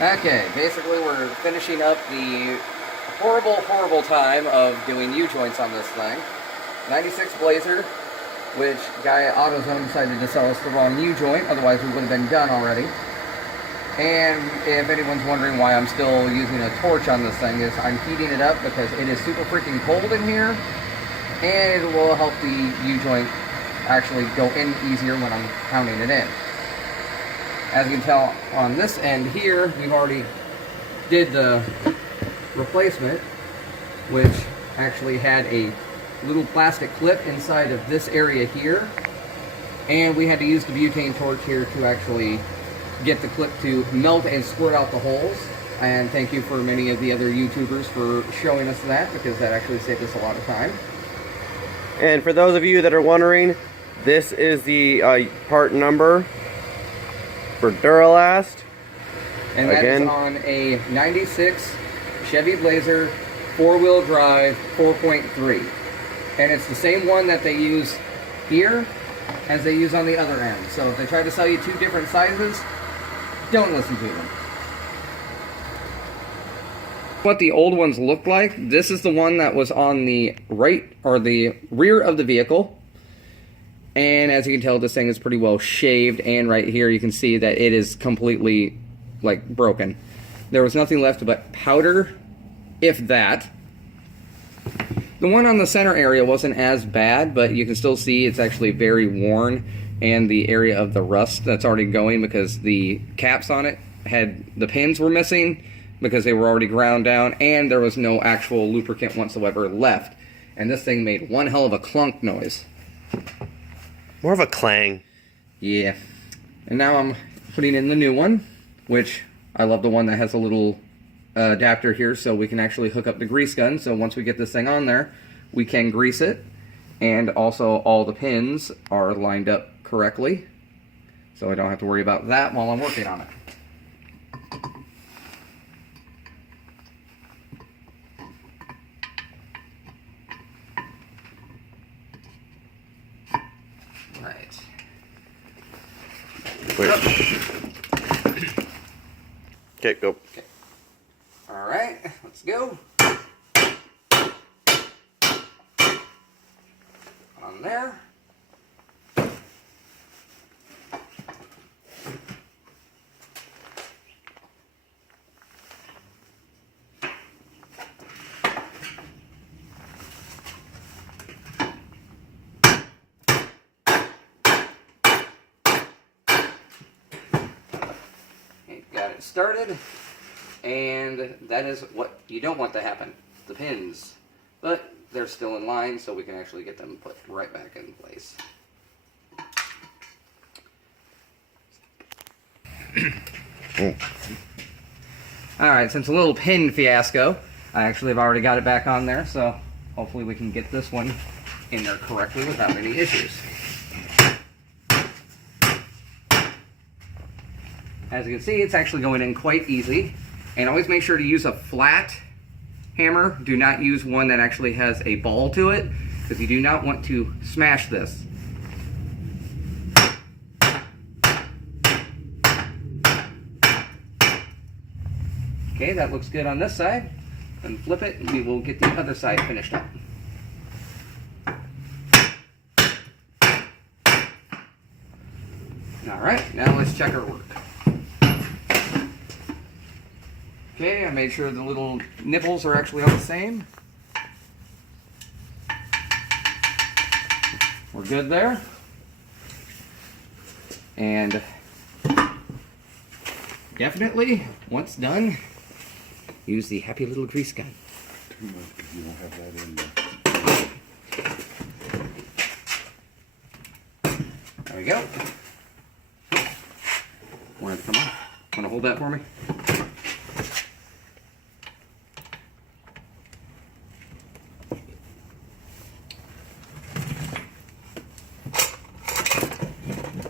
Okay, basically we're finishing up the horrible time of doing U-joints on this thing. 96 Blazer, which guy at AutoZone decided to sell us the wrong U-joint, otherwise we would have been done already. And if anyone's wondering why I'm still using a torch on this thing, is I'm heating it up because it is super freaking cold in here, and it will help the U-joint actually go in easier when I'm pounding it in. As you can tell on this end here, we've already did the replacement, which actually had a little plastic clip inside of this area here, and we had to use the butane torch here to actually get the clip to melt and squirt out the holes. And thank you for many of the other YouTubers for showing us that, because that actually saved us a lot of time. And for those of you that are wondering, this is the part number for Duralast. And that is on a 96 Chevy Blazer 4-wheel drive 4.3. And it's the same one that they use here as they use on the other end. So if they try to sell you two different sizes, don't listen to them. What the old ones looked like, this is the one that was on the right, or the rear of the vehicle. And as you can tell, this thing is pretty well shaved, and right here you can see that it is completely, like, broken. There was nothing left but powder, if that. The one on the center area wasn't as bad, but you can still see it's actually very worn, and the area of the rust that's already going because the caps on it the pins were missing because they were already ground down, and there was no actual lubricant whatsoever left. And this thing made one hell of a clunk noise. More of a clang. Yeah. And now I'm putting in the new one, which I love the one that has a little adapter here so we can actually hook up the grease gun. So once we get this thing on there, we can grease it. And also all the pins are lined up correctly, so I don't have to worry about that while I'm working on it. Right. Wait. Okay, go. Okay. All right, let's go. On there. Got it started, and that is what you don't want to happen, the pins, but they're still in line, so we can actually get them put right back in place. Alright, since a little pin fiasco, I actually have already got it back on there, so hopefully we can get this one in there correctly without any issues. As you can see, it's actually going in quite easy. And always make sure to use a flat hammer. Do not use one that actually has a ball to it, because you do not want to smash this. Okay, that looks good on this side. Then flip it and we will get the other side finished up. Alright, now let's check our work. Okay, I made sure the little nipples are actually all the same. We're good there. And definitely, once done, use the happy little grease gun. You don't have that in there. There we go. Want it to come on? Want to hold that for me?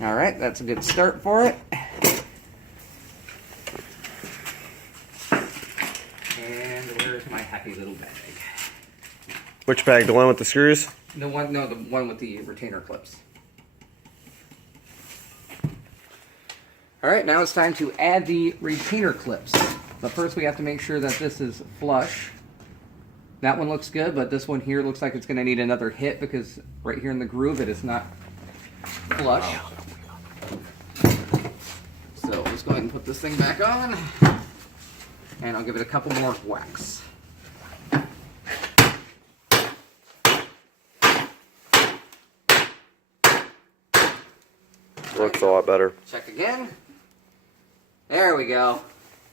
Alright, that's a good start for it. And where's my happy little bag? Which bag? The one with the screws? The one, no, the one with the retainer clips. Alright, now it's time to add the retainer clips. But first we have to make sure that this is flush. That one looks good, but this one here looks like it's going to need another hit because right here in the groove it is not flush. So let's go ahead and put this thing back on. And I'll give it a couple more whacks. Looks a lot better. Check again. There we go.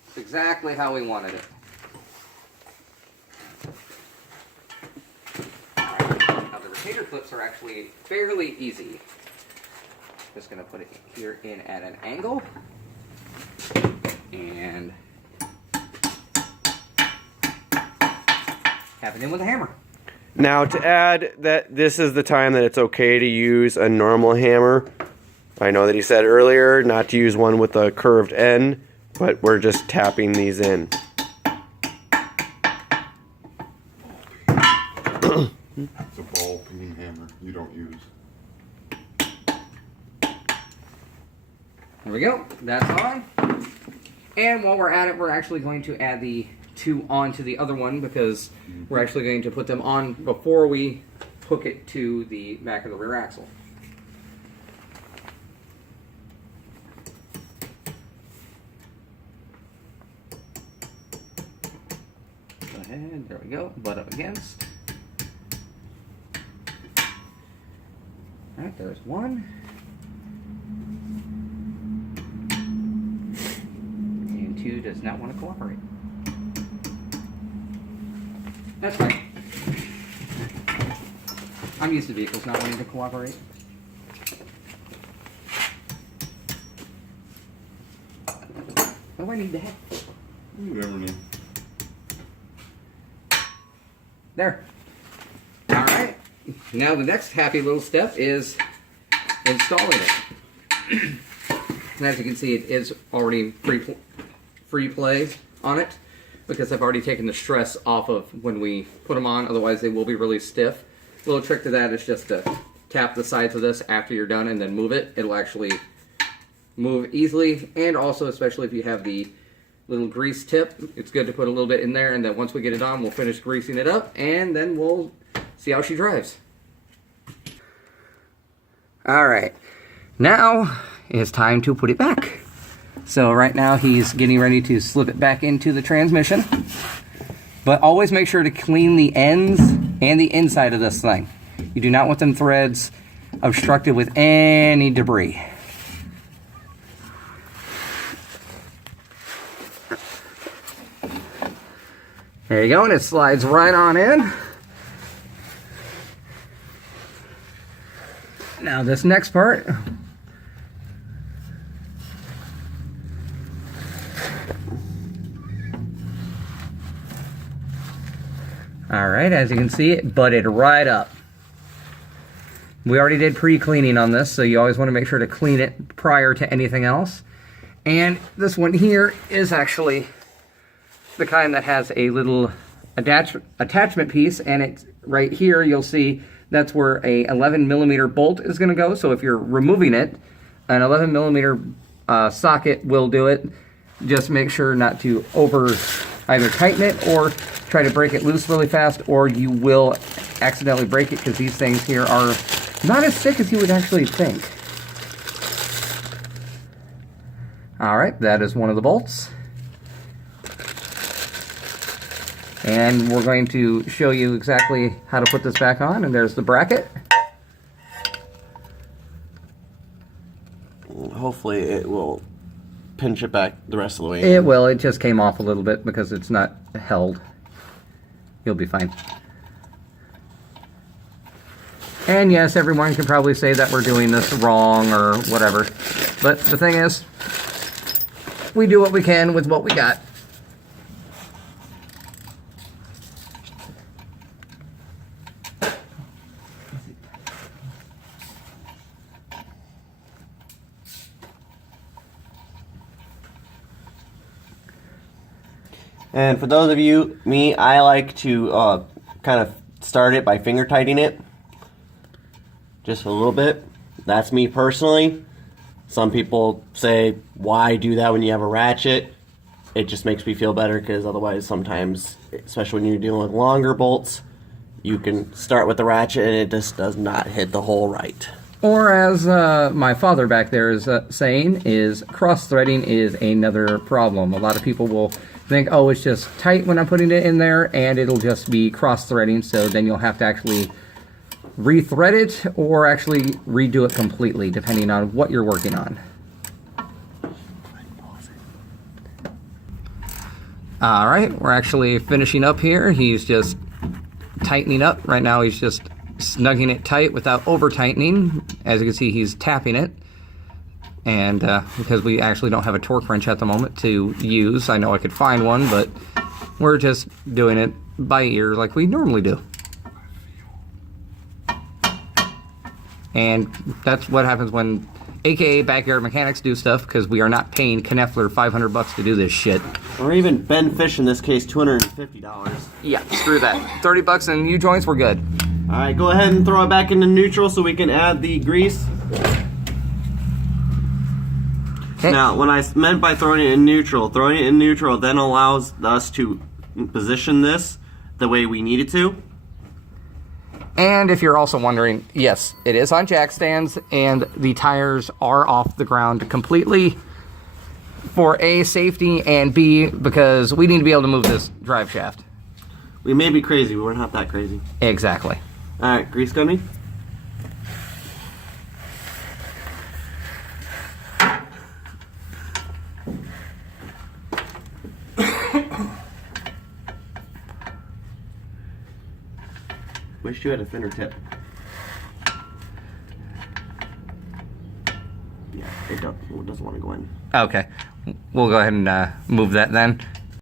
It's exactly how we wanted it. Now the retainer clips are actually fairly easy. Just going to put it here in at an angle. And have it in with a hammer. Now to add that this is the time that it's okay to use a normal hammer. I know that he said earlier not to use one with a curved end, but we're just tapping these in. It's a ball peen hammer you don't use. There we go. That's on. And while we're at it, we're actually going to add the two onto the other one because we're actually going to put them on before we hook it to the back of the rear axle. Go ahead. There we go. Butt up against. Alright, there's one. And two does not want to cooperate. That's fine. I'm used to vehicles not wanting to cooperate. What do I need to have? You never know. There. Alright. Now the next happy little step is installing it. And as you can see, it is already free play on it because I've already taken the stress off of when we put them on, otherwise they will be really stiff. A little trick to that is just to tap the sides of this after you're done and then move it. It'll actually move easily, and also especially if you have the little grease tip, it's good to put a little bit in there, and then once we get it on, we'll finish greasing it up, and then we'll see how she drives. Alright, now it's time to put it back. So right now he's getting ready to slip it back into the transmission. But always make sure to clean the ends and the inside of this thing. You do not want them threads obstructed with any debris. There you go, and it slides right on in. Now this next part, alright, as you can see, it butted right up. We already did pre-cleaning on this, so you always want to make sure to clean it prior to anything else. And this one here is actually the kind that has a little attachment piece, and it's right here you'll see that's where a 11mm bolt is going to go. So if you're removing it, an 11mm socket will do it. Just make sure not to either tighten it or try to break it loose really fast, or you will accidentally break it because these things here are not as thick as you would actually think. Alright, that is one of the bolts. And we're going to show you exactly how to put this back on, and there's the bracket. Hopefully it will pinch it back the rest of the way. It will. It just came off a little bit because it's not held. You'll be fine. And yes, everyone can probably say that we're doing this wrong or whatever. But the thing is, we do what we can with what we got. And for those of you, I like to kind of start it by finger tightening it. Just a little bit. That's me personally. Some people say, why do that when you have a ratchet? It just makes me feel better because otherwise sometimes, especially when you're dealing with longer bolts, you can start with the ratchet and it just does not hit the hole right. Or as my father back there is saying, is cross-threading is another problem. A lot of people will think, oh, it's just tight when I'm putting it in there, and it'll just be cross-threading, so then you'll have to actually rethread it or actually redo it completely, depending on what you're working on. Alright, we're actually finishing up here. He's just tightening up. Right now he's just snugging it tight without over-tightening. As you can see, he's tapping it. And because we actually don't have a torque wrench at the moment to use, I know I could find one, but we're just doing it by ear like we normally do. And that's what happens when AKA Backyard Mechanics do stuff, because we are not paying Kneffler $500 to do this shit. Or even Ben Fish, in this case, $250. Yeah, screw that. $30 and U-joints, we're good. Alright, go ahead and throw it back into neutral so we can add the grease. Okay. Now, what I meant by throwing it in neutral then allows us to position this the way we need it to. And if you're also wondering, yes, it is on jack stands, and the tires are off the ground completely for A, safety, and B, because we need to be able to move this drive shaft. We may be crazy, but we're not that crazy. Exactly. Alright, grease gunny. Wish you had a thinner tip. Yeah, it doesn't want to go in. Okay. We'll go ahead and move that then.